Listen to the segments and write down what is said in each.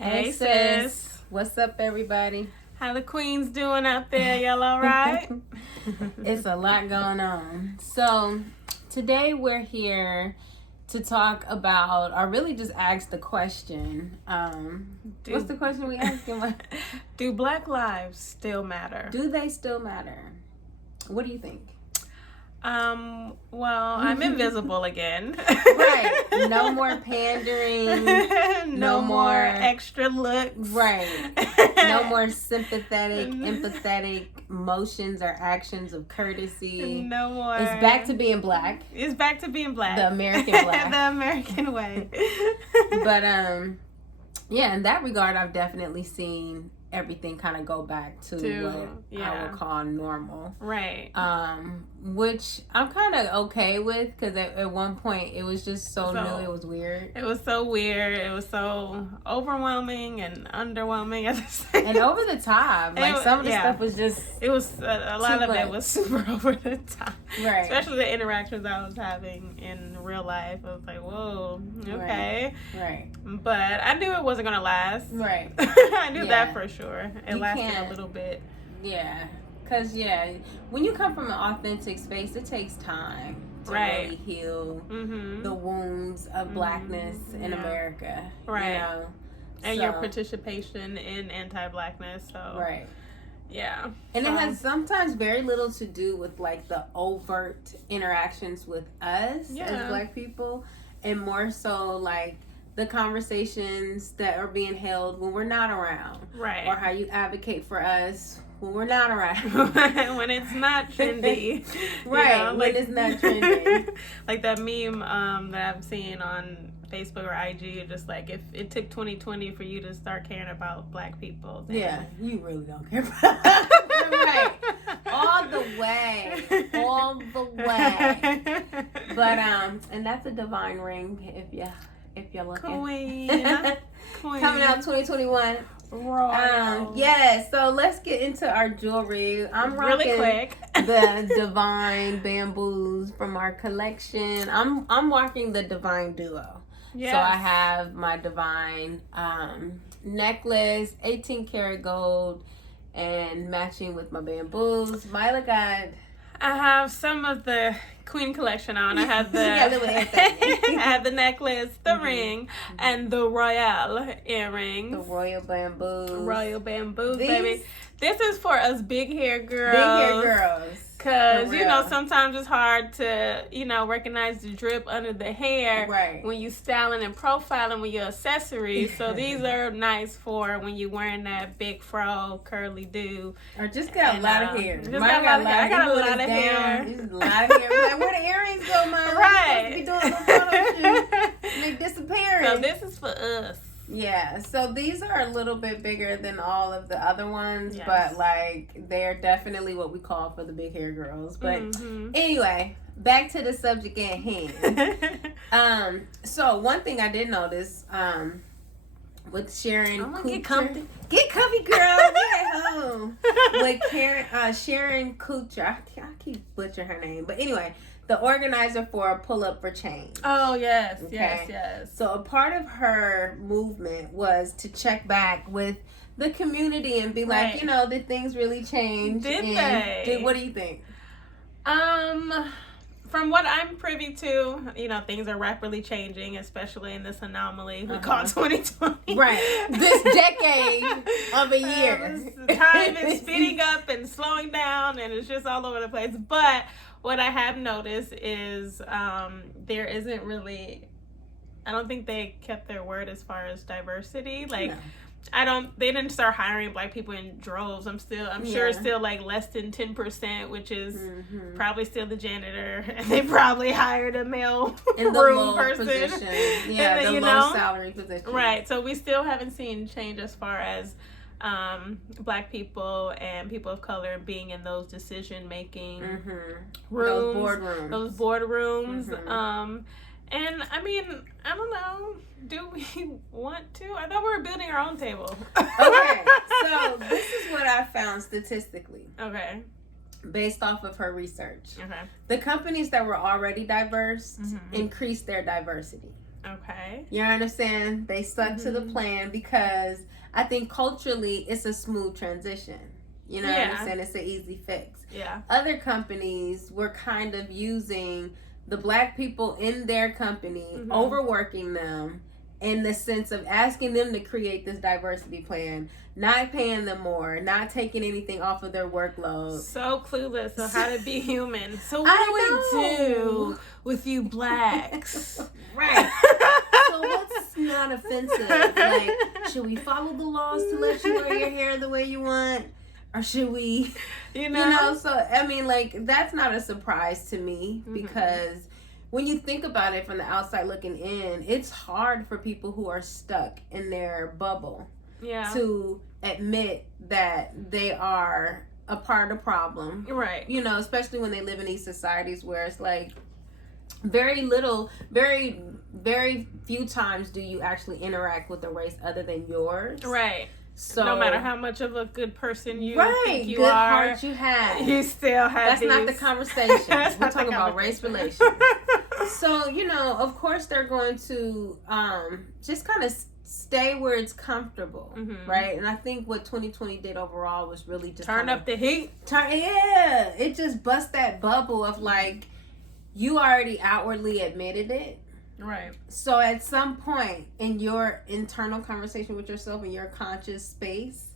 Hey sis. What's up, everybody? How the queens doing out there? Y'all all right? It's a lot going on. So today we're here to talk about, or really just ask the question. What's the question we asking? Do Black lives still matter? Do they still matter? What do you think? Well, I'm invisible again. Right. No more pandering. No more extra looks. Right. No more sympathetic, empathetic motions or actions of courtesy. No more. It's back to being black. It's back to being black. The American black. The American way. But yeah, in that regard, I've definitely seen everything kind of go back to what I would call normal. Right. Which I'm kind of okay with, because at one point it was just so new, it was weird. It was so weird. It was so overwhelming and underwhelming at the same time. And over the top. Like some of the stuff was just... It was, a lot of it was super over the top. Right. Especially the interactions I was having in real life. I was like, whoa, okay. Right. But I knew it wasn't going to last. Right. I knew that for sure. It lasted a little bit. Yeah. Because, when you come from an authentic space, it takes time to really heal the wounds of blackness in America. Right. You know? And your participation in anti-blackness. So. Right. Yeah. And it has sometimes very little to do with, like, the overt interactions with us as black people, and more so, like, the conversations that are being held when we're not around. Right. Or how you advocate for us when we're not around. When it's not trendy. Right, you know, when it's not trendy. Like that meme that I've seen on Facebook or IG, just like, if it took 2020 for you to start caring about black people. Then you really don't care about Right. All the way. But, and that's a divine ring if you're looking. Queen. Coming out 2021. Royal. So let's get into our jewelry. I'm rocking really quick the Divine bamboos from our collection. I'm rocking the Divine Duo. Yes. So I have my Divine necklace, 18 karat gold, and matching with my bamboos. Mila got... I have some of the Queen collection on. I have the I have the necklace, the ring, and the Royale earrings. The Royal bamboos. Baby. This is for us big hair girls. Big hair girls. Because, sometimes it's hard to, recognize the drip under the hair when you styling and profiling with your accessories. So these are nice for when you're wearing that big fro, curly do. Or just got a lot of hair. I got a lot of hair. Just a lot of hair. Like, where the earrings go, Mom? Right. Be doing some photo shoot. Make disappearance. So this is for us. Yeah, so these are a little bit bigger than all of the other ones, but like they're definitely what we call for the big hair girls. But anyway, back to the subject at hand. So one thing I did notice with Sharon Kucher, get comfy, girl, get at home. With Sharon Kucher, I keep butchering her name, but anyway. The organizer for Pull Up for Change. Oh, yes, yes. So a part of her movement was to check back with the community and be like, did things really change? Did they? What do you think? From what I'm privy to, things are rapidly changing, especially in this anomaly we call 2020. Right. This decade of a year. Time is speeding up and slowing down, and it's just all over the place. But what I have noticed is there isn't really, I don't think they kept their word as far as diversity. Like, they didn't start hiring black people in droves. I'm sure it's still like less than 10%, which is probably still the janitor. And they probably hired a male in the room low person. Position. Yeah, the low salary position. Right. So we still haven't seen change as far as black people and people of color being in those decision making rooms, those boardrooms. And I mean, I don't know, do we want to? I thought we were building our own table. Okay, so this is what I found statistically. Okay. Based off of her research. Okay. The companies that were already diverse increased their diversity. Okay. You understand? They stuck to the plan because I think culturally it's a smooth transition. You know what I'm saying? It's an easy fix. Yeah. Other companies were kind of using the black people in their company, overworking them in the sense of asking them to create this diversity plan, not paying them more, not taking anything off of their workload. So clueless on how to be human. So what do we do with you blacks? Right. So what's not offensive? Like, should we follow the laws to let you wear your hair the way you want? Or should we, you know, so, I mean, like, that's not a surprise to me because when you think about it from the outside looking in, it's hard for people who are stuck in their bubble to admit that they are a part of the problem. Right. You know, especially when they live in these societies where it's like very few times do you actually interact with a race other than yours. Right. So no matter how much of a good person you think you good are, heart you have, you still have. That's not the conversation. We're talking about race relations. So, you know, of course they're going to just kind of stay where it's comfortable, right? And I think what 2020 did overall was really just turn up the heat. It just bust that bubble of like you already outwardly admitted it. Right. So at some point in your internal conversation with yourself in your conscious space,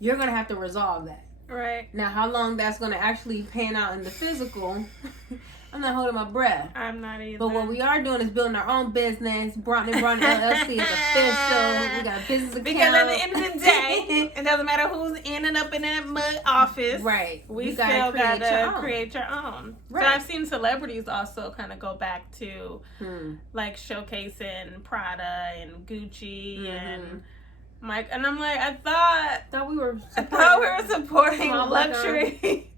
you're going to have to resolve that. Right. Now, how long that's going to actually pan out in the physical, I'm not holding my breath. I'm not either. But what we are doing is building our own business. Broughton LLC is official. We got a business account. Because at the end of the day, it doesn't matter who's in and up in that mud office. Right. We still gotta create your own. Right. So I've seen celebrities also kind of go back to like showcasing Prada and Gucci and Mike. And I'm like, I thought we were supporting luxury.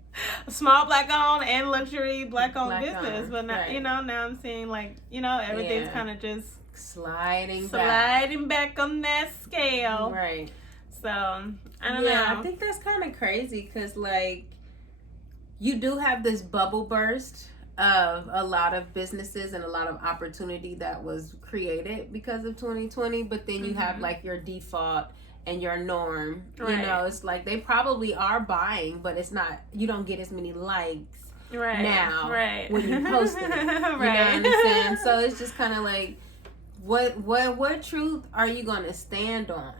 Small black owned and luxury black owned business, but now now I'm seeing like everything's kind of just sliding back on that scale, right? So I don't know. I think that's kind of crazy because like you do have this bubble burst of a lot of businesses and a lot of opportunity that was created because of 2020, but then you have like your default and your norm, you know, it's like they probably are buying, but it's not, you don't get as many likes now when you post it. You know what I'm saying? So it's just kind of like, what truth are you going to stand on?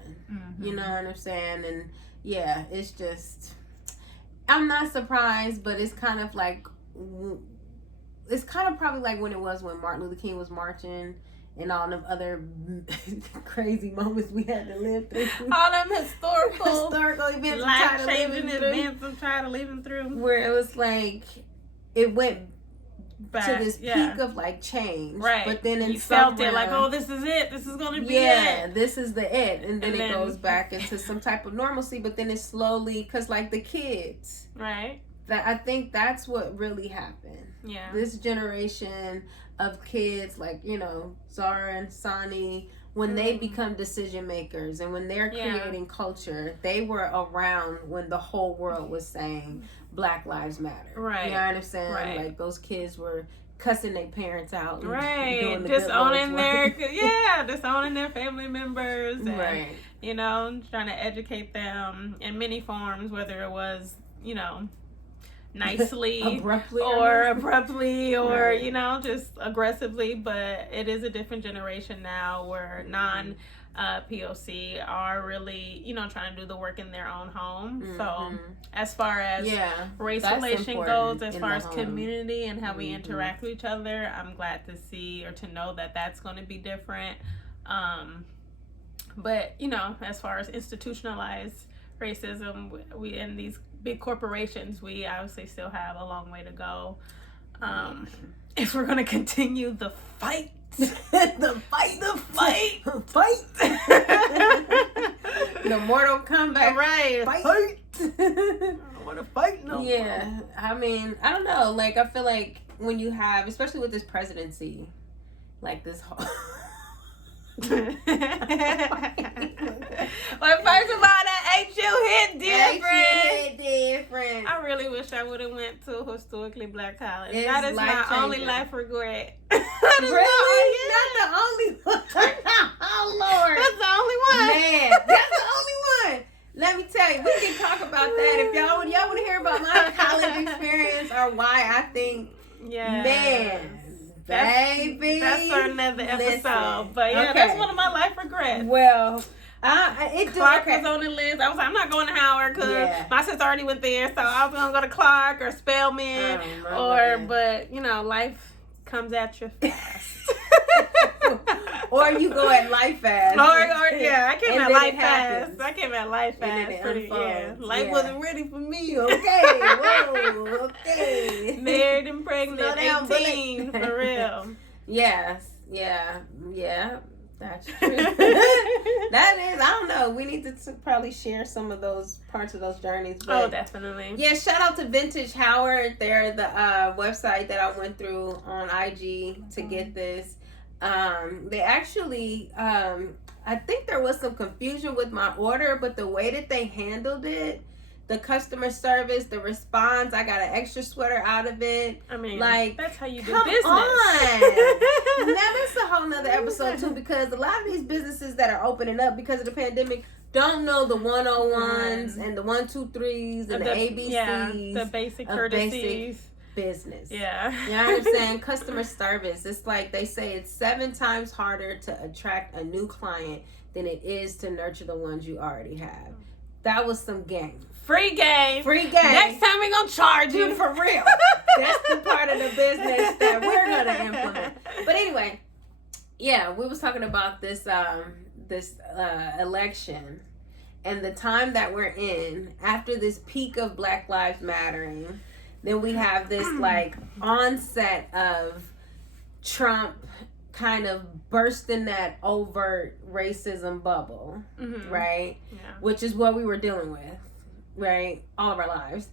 You know what I'm saying? And yeah, it's just, I'm not surprised, but it's kind of like, it's kind of probably like when it was when Martin Luther King was marching and all them other crazy moments we had to live through. All them historical events. Life-changing events I'm trying to live them through. Where it was like, it went back to this peak of like change. Right. But then you felt it like, oh, this is it. This is going to be it. Yeah, this is the it. And then it goes back into some type of normalcy. But then it slowly, because like the kids. Right. That I think that's what really happened. Yeah. This generation of kids like, you know, Zara and Sonny, when they become decision makers and when they're creating culture, they were around when the whole world was saying Black Lives Matter. Right. You know what I'm saying? Right. Like those kids were cussing their parents out. And doing the disowning disowning their family members. And, you know, trying to educate them in many forms, whether it was, you know, nicely abruptly or you know, just aggressively. But it is a different generation now where POC are really, you know, trying to do the work in their own home. So as far as race relation goes, as far as community and how we interact with each other, I'm glad to see or to know that that's going to be different. But you know, as far as institutionalized racism, we in these big corporations, we obviously still have a long way to go. If we're going to continue the fight, the Mortal Kombat, fight. I don't want to fight no more. I mean, I don't know. Like, I feel like when you have, especially with this presidency, like this whole. Well, first of all, that HU hit different. I really wish I I would have went to a historically black college. It's that is my life-changing. only life regret. Really? Not the only one. Oh, Lord. That's the only one. Man, that's the only one. Let me tell you, we can talk about that. If y'all want to hear about my college experience or why I think, man, baby. That's for another episode. Listen. But yeah, Okay. that's one of my life regrets. Well, Clark was on the list. I was like, I'm not going to Howard because my sister already went there, so I was gonna go to Clark or Spelman, but you know, life comes at you fast. Or you go at life fast. I came at life fast. I came at life fast. Life wasn't ready for me. Okay, whoa, okay. Married and pregnant, 18, for real. Yes, yeah. That's true. That is, I don't know. We need to probably share some of those parts of those journeys. But definitely. Yeah, shout out to Vintage Howard. They're the website that I went through on IG to get this. They actually, I think there was some confusion with my order, but the way that they handled it, the customer service, the response, I got an extra sweater out of it. I mean, like, that's how you do come business. On. Now, that's a whole nother episode, too, because a lot of these businesses that are opening up because of the pandemic don't know the 101s and the 123s and the ABCs. Yeah, the basic courtesies. Business. Yeah. You know what I'm saying? Customer service. It's like they say it's 7 times harder to attract a new client than it is to nurture the ones you already have. That was some game. Free game. Next time we're going to charge you. For real. That's the part of the business that we're going to implement. But anyway, yeah, we was talking about this election and the time that we're in after this peak of Black Lives Mattering. Then we have this like onset of Trump kind of bursting that overt racism bubble, right? Yeah. Which is what we were dealing with, right? All of our lives.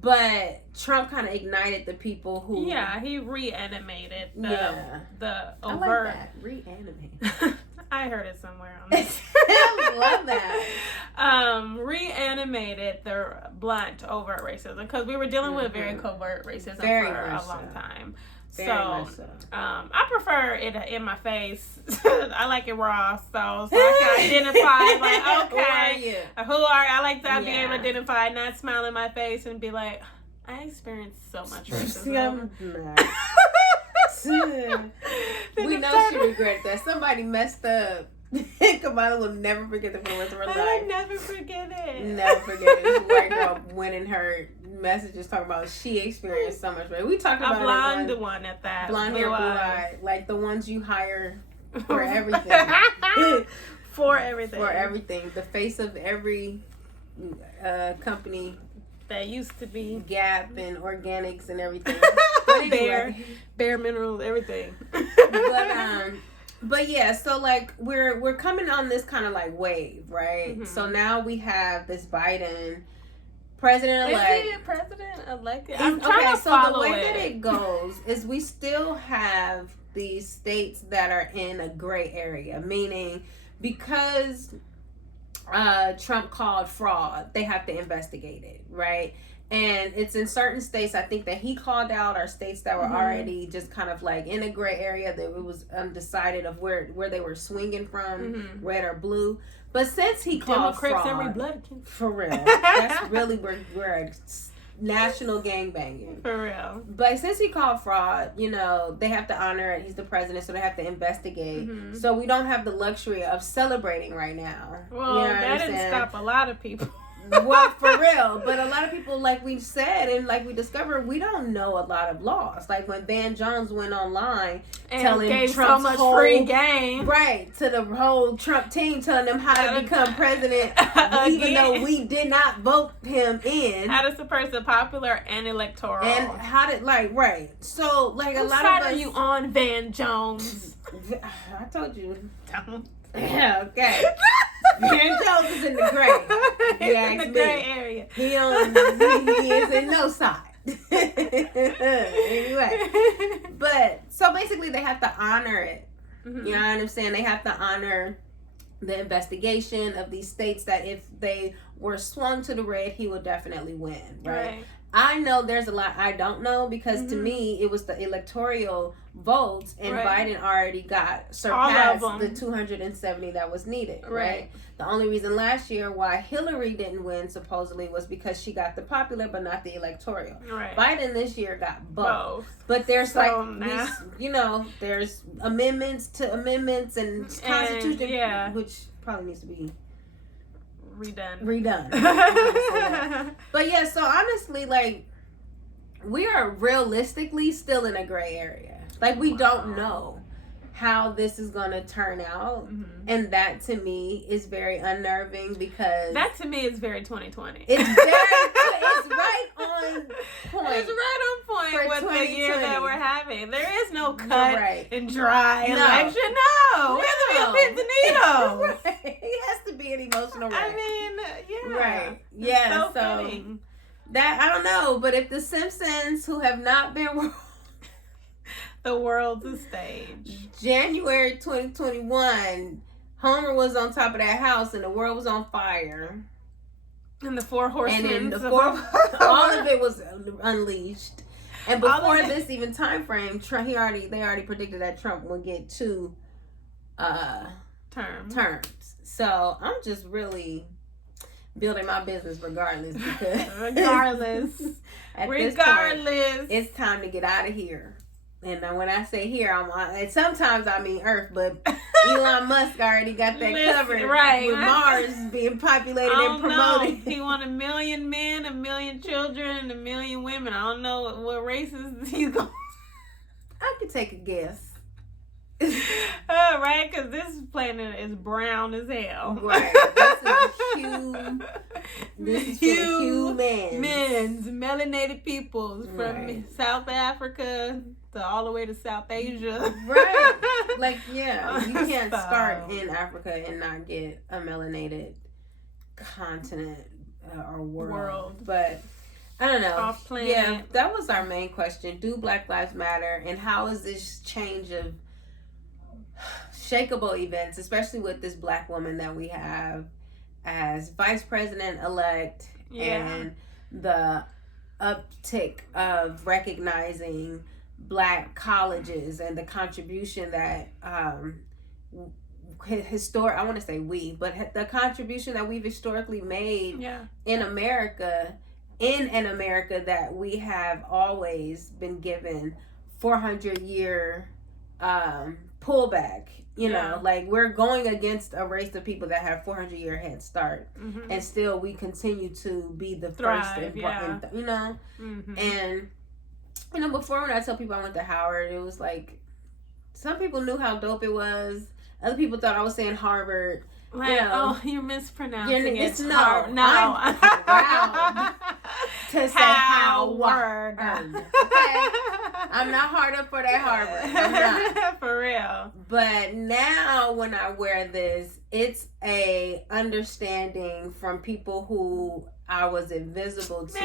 But Trump kind of ignited the people who... Yeah, he reanimated the overt... I like that. Reanimate. I heard it somewhere on this. I love that. Reanimated the blunt overt racism because we were dealing with very covert racism for a long time. So I prefer it in my face. I like it raw, so I can identify. Like, okay, who are I like to be able to identify, not smile in my face and be like, I experienced so much racism. We know she regretted that. Somebody messed up. Kamala will never forget it for the rest of her life. I'll never forget it. Never forget it. This white girl went in her messages talking about she experienced so much racism. We talked about a blonde one at that. Blonde hair, blue eye. Like the ones you hire for everything. For everything. For everything. The face of every company. That used to be Gap and organics and everything. Bare minerals, everything. But yeah, so like we're coming on this kind of like wave, right? Mm-hmm. So now we have this Biden president-elect. Is he president-elected? I'm trying to follow the way that it goes is we still have these states that are in a gray area, meaning because Trump called fraud, they have to investigate it, right? And it's in certain states, I think, that he called out are states that were already just kind of like in a gray area, that it was undecided of where they were swinging from, red or blue. But since he called fraud, for real, that's really where we're at. National gangbanging. For real. But since he called fraud, you know, they have to honor it. He's the president, so they have to investigate. So we don't have the luxury of celebrating right now. Well, you know that didn't stop a lot of people. Well, for real. But a lot of people, like we said and like we discovered, we don't know a lot of laws. Like when Van Jones went online and telling gave Trump's so much whole, free game. Right, to the whole Trump team, telling them how to become president, even though we did not vote him in. How does the person popular and electoral? And how did, like, right. So, like, a lot side of us... are you on, Van Jones? I told you. Yeah, okay. Van Jones is in the gray. He's in the gray area. He is in no side. Anyway. But, so basically they have to honor it. You know what I'm saying? They have to honor the investigation of these states that if they were swung to the red, he would definitely win, right? I know there's a lot I don't know because to me it was the electoral votes and Biden already surpassed the 270 that was needed. Right. The only reason last year why Hillary didn't win supposedly was because she got the popular but not the electoral. Right. Biden this year got both. But there's there's amendments and constitution which probably needs to be redone. But yeah, so honestly, like, we are realistically still in a gray area. Like, we don't know how this is going to turn out. And that to me is very unnerving because that to me is very 2020. It's right on point. It's right on point with the year that we're having. There is no cut and dry election. No. We're the real Pizzanito. It has to be an emotional wreck. I mean, yeah. Right. Yeah. So that, I don't know, but if the Simpsons, who have not been the world's a stage. January 2021, Homer was on top of that house and the world was on fire. And the Four Horsemen. All of it was unleashed. And before this even time frame, they already predicted that Trump would get 2 terms. So I'm just really building my business regardless because this point, it's time to get out of here. And when I say here, and sometimes I mean Earth, but Elon Musk already got that covered with Mars being populated and promoted. He want 1 million men, 1 million children, and 1 million women. I don't know what races he's going. I could take a guess. Right, because this planet is brown as hell. Right. This is humans, melanated peoples from South Africa to all the way to South Asia. Right. Like, yeah, you can't start in Africa and not get a melanated continent or world. But I don't know. Off planet. Yeah, that was our main question. Do Black Lives Matter? And how is this change of shakeable events, especially with this black woman that we have as vice president-elect and the uptick of recognizing black colleges and the contribution that the contribution that we've historically made in America, in an America that we have always been given 400-year pullback. You know, like, we're going against a race of people that have 400-year head start, and still we continue to be the first, and and before, when I tell people I went to Howard, it was like some people knew how dope it was. Other people thought I was saying Harvard. Like, you're mispronouncing it. No, I'm proud to say Howard. Okay? I'm not hard up for that Harvard. I'm not. For real. But now when I wear this, it's a understanding from people who I was invisible to.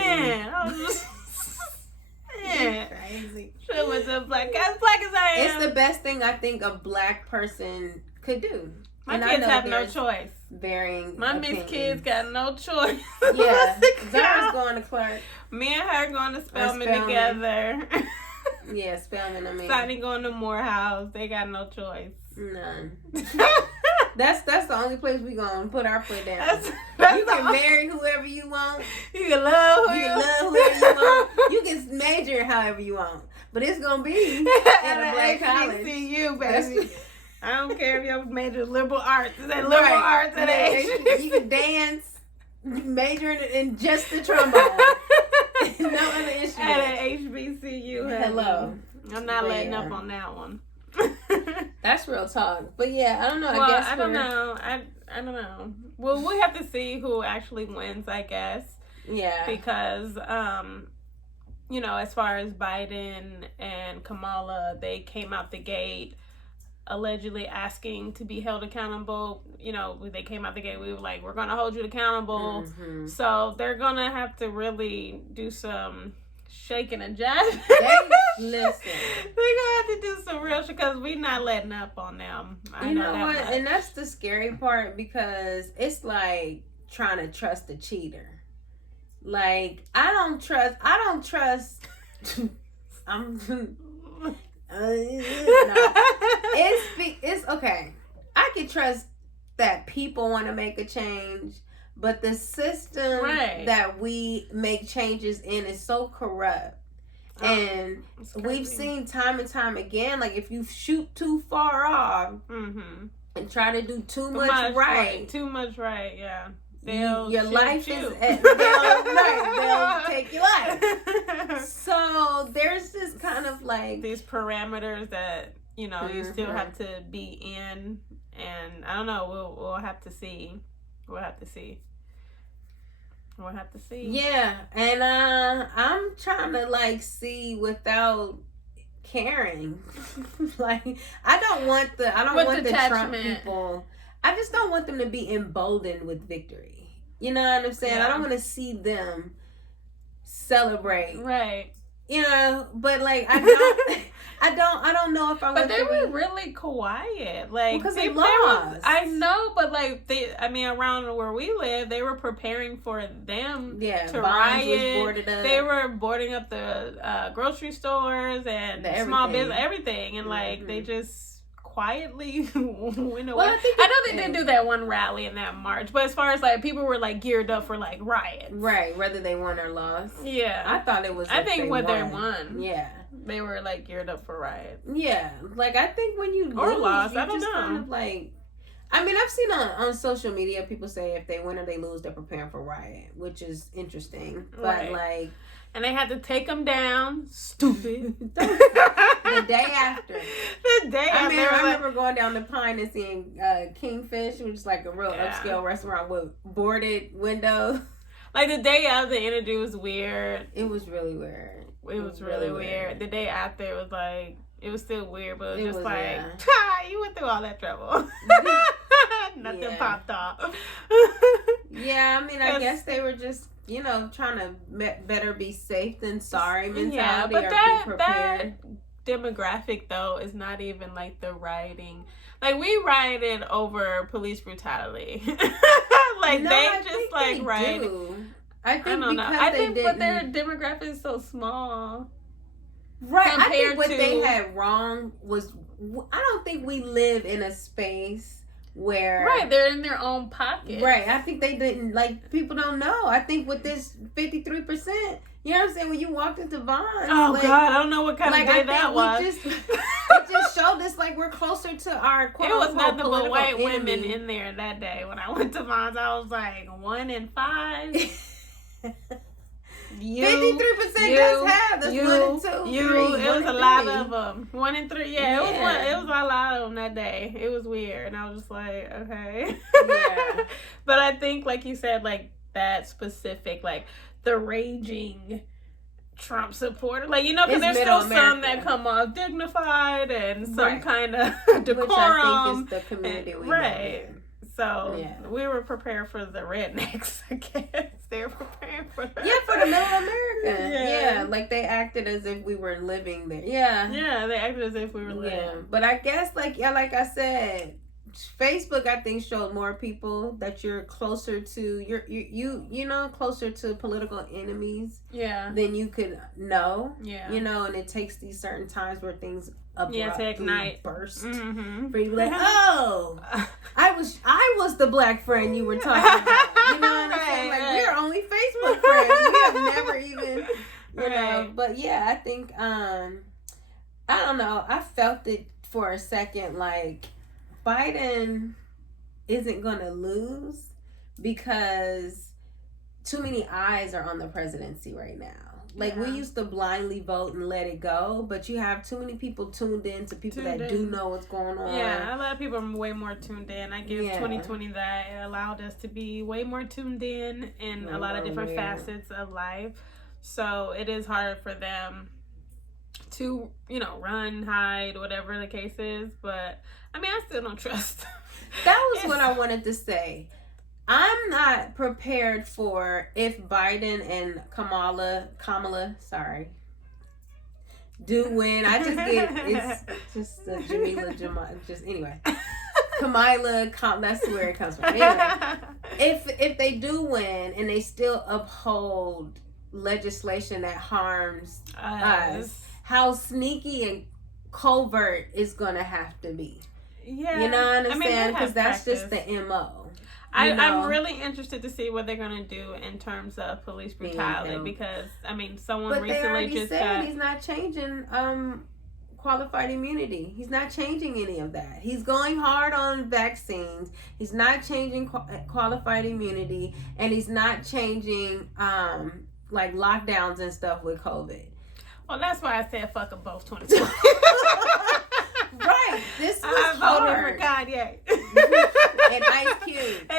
Crazy. Sure was a black as I am. It's the best thing I think a black person could do. My kids have no choice. My mixed kids got no choice. Yeah. Zara's going to Clark. Me and her going to Spelman together. Yeah, Spelman, I mean. Sonny going to Morehouse. They got no choice. None. That's the only place we gonna put our foot down. You can marry whoever you want. You can love whoever you want. You can major however you want. But it's gonna be at a black college. HBCU, baby. I don't care if your major is liberal arts. It's at liberal arts at HBCU. You can dance, major in just the trombone. No other instrument. At an HBCU. Hello. I'm not letting up on that one. That's real talk. But yeah, I don't know. Well, I don't know. I don't know. Well, we have to see who actually wins, I guess. Yeah. Because, as far as Biden and Kamala, they came out the gate allegedly asking to be held accountable. They came out the gate. We were like, we're going to hold you accountable. Mm-hmm. So they're going to have to really do some shaking and jiving. Listen. They're going to have to do some real shit because we're not letting up on them. You know what? Much. And that's the scary part because it's like trying to trust a cheater. Like, I don't trust. I'm. No. It's okay. I can trust that people want to make a change, but the system that we make changes in is so corrupt. And we've seen time and time again, like if you shoot too far off and try to do too much right, yeah. Your life is they'll take your life. So there's this kind of like these parameters that you still have to be in, and I don't know. We'll have to see. We'll have to see. Yeah, and I'm trying to like see without caring. Like I don't want the Trump people. I just don't want them to be emboldened with victory. You know what I'm saying? Yeah. I don't want to see them celebrate. Right. But like I don't know if I want. But they were really quiet, like because they lost. I know, but like around where we live, they were preparing for them to riot. They were boarding up the grocery stores and small business, everything, and like they just quietly went away. Well, I know they didn't do that one rally and that march, but as far as like people were like geared up for like riots, right? Whether they won or lost, yeah. I thought it was. I think they won, yeah, they were like geared up for riots. Yeah, like I think when you lose, or lost, I don't know. Kind of like, I mean, I've seen on social media people say if they win or they lose, they're preparing for riot, which is interesting. But like. And they had to take them down. Stupid. The day after. I remember going down the Pine and seeing Kingfish, which is like a real upscale restaurant with boarded windows. Like the day of the interview was weird. It was really weird. It was really weird. The day after it was like, it was still weird, but it was just like, you went through all that trouble. Nothing popped off. Yeah, I mean, I guess they were just, trying to better be safe than sorry mentality. Yeah, but that demographic, though, is not even like the rioting. Like, we rioted over police brutality. Like, they just like rioted. I think but their demographic is so small. Right. I think what they had wrong was, I don't think we live in a space where they're in their own pocket. Right. I think they didn't, like, people don't know. I think with this 53%, you know what I'm saying, when you walked into Vons. Oh, like, God, I don't know what kind of day that was. It just showed us like we're closer to our quote unquote. It was nothing but white women in there that day. When I went to Vons, I was like 1 in 5. 53% does have. That's 1 and 2. It was a lot of them. 1 and 3. Yeah, it was a lot of them that day. It was weird, and I was just like, okay. Yeah. But I think, like you said, like that specific, like the raging Trump supporter, like because there's still some that come off dignified and some kind of decorum. Which I think is the community we live in. So we were prepared for the rednecks, I guess. They were prepared for for the middle America. Yeah, like they acted as if we were living there. Yeah, they acted as if we were living. Yeah, but I guess like I said, Facebook I think showed more people that you're closer to closer to political enemies. Yeah. Than you could know. Yeah. And it takes these certain times where things abruptly burst for you to be like, oh, I was the black friend you were talking about. You know what I'm saying? Like we're only Facebook friends. We have never even know. But yeah, I think I don't know. I felt it for a second like Biden isn't gonna lose because too many eyes are on the presidency right now. Like, we used to blindly vote and let it go, but you have too many people tuned in to people that do know what's going on. Yeah, a lot of people are way more tuned in. I give 2020 that it allowed us to be way more tuned in a lot of different facets of life. So it is hard for them to, run, hide, whatever the case is. But, I mean, I still don't trust them. That was what I wanted to say. I'm not prepared for if Biden and Kamala, do win. I just get, it's just Jamila, just anyway. That's where it comes from. Anyway, if they do win and they still uphold legislation that harms us, how sneaky and covert is gonna have to be. Yeah, you know what I'm saying? Because that's just the MO. I'm really interested to see what they're gonna do in terms of police brutality because someone recently just said he's not changing qualified immunity. He's not changing any of that. He's going hard on vaccines. He's not changing qualified immunity, and he's not changing like lockdowns and stuff with COVID. Well, that's why I said fuck them both 2020. Right. This was I hard. voted for Kanye. And Ice Cube.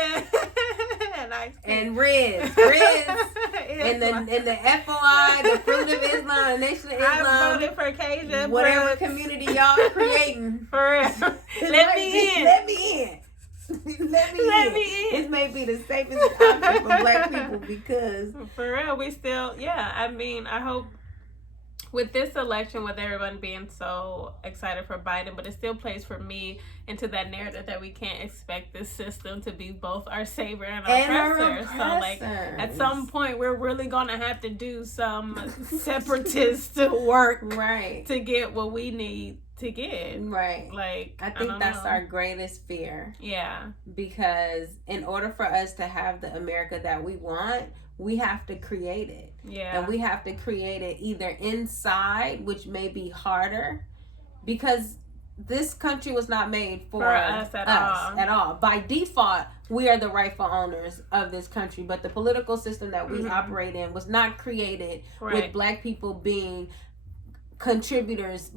And Ice Cube. And Riz. And the FOI, the Fruit of Islam, the Nation of Islam. I voted for Kasia. Whatever community y'all creating. For real. Let me in. Let me in. Let me in. This may be the safest option for black people because for real, we still, I hope with this election, with everyone being so excited for Biden, but it still plays for me into that narrative that we can't expect this system to be both our savior and our oppressor. So, like, at some point, we're really gonna have to do some separatist work, right, to get what we need to get. Right. Like, I think that's our greatest fear. Yeah. Because in order for us to have the America that we want, we have to create it. Yeah. And we have to create it either inside, which may be harder, because this country was not made for us at all. By default, we are the rightful owners of this country, but the political system that we operate in was not created with black people being contributors,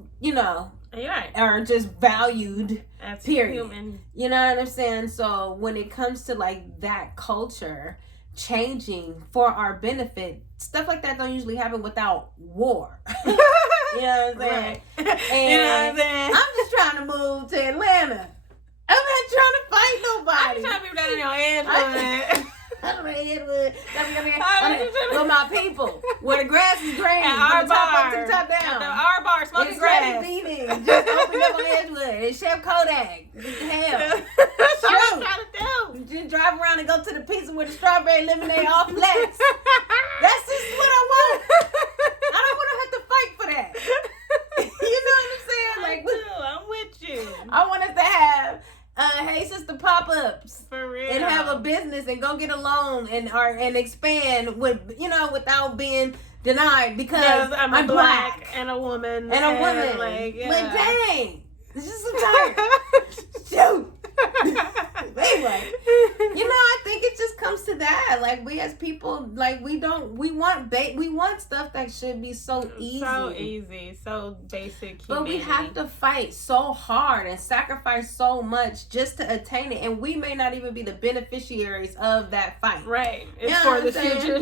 are just valued as period. Human. You know what I'm saying? So when it comes to like that culture changing for our benefit, stuff like that don't usually happen without war. You know what I'm saying? Right. And you know what I'm saying? I'm just trying to move to Atlanta. I'm not trying to fight nobody. I'm just trying to be down in your head. I'm with my people, where the grass is green, and our bar, from the top down. Our bar, smoking grass. Beating. Just open up on Edgewood and Chef Kodak. Hell, that's all I'm trying to do. Just drive around and go to the pizza with the strawberry lemonade all flats. That's just what I want. I don't want to have to fight for that. You know what I'm saying? I'm with you. I want us to have Hey Sister pop-ups for real, and have a business and go get a loan and expand without being denied because I'm black and a woman Like, dang, this is so tired. Shoot. Anyway, I think it just comes to that. Like, we as people, like, we want stuff that should be so easy, so basic. But we have to fight so hard and sacrifice so much just to attain it, and we may not even be the beneficiaries of that fight. Right, it's for the future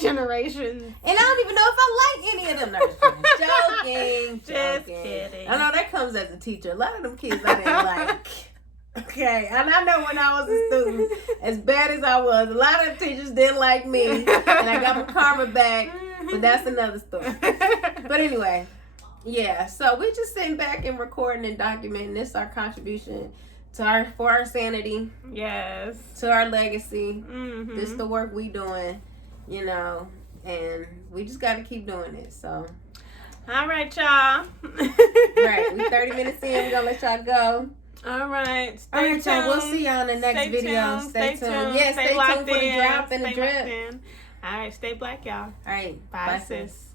generations. And I don't even know if I like any of them. Joking. Just kidding. I know that comes as a teacher. A lot of them kids I didn't like. Okay, and I know when I was a student, as bad as I was, a lot of teachers didn't like me, and I got my karma back, but that's another story. But anyway, yeah, so we're just sitting back and recording and documenting. This is our contribution for our sanity. Yes. To our legacy. This is the work we doing, and we just got to keep doing it, so. All right, y'all. Right, we 30 minutes in, we're going to let y'all go. All right. All right, y'all. We'll see y'all in the next video. Stay tuned. Yeah, stay tuned for the drop and the drip. All right. Stay black, y'all. All right. Bye sis.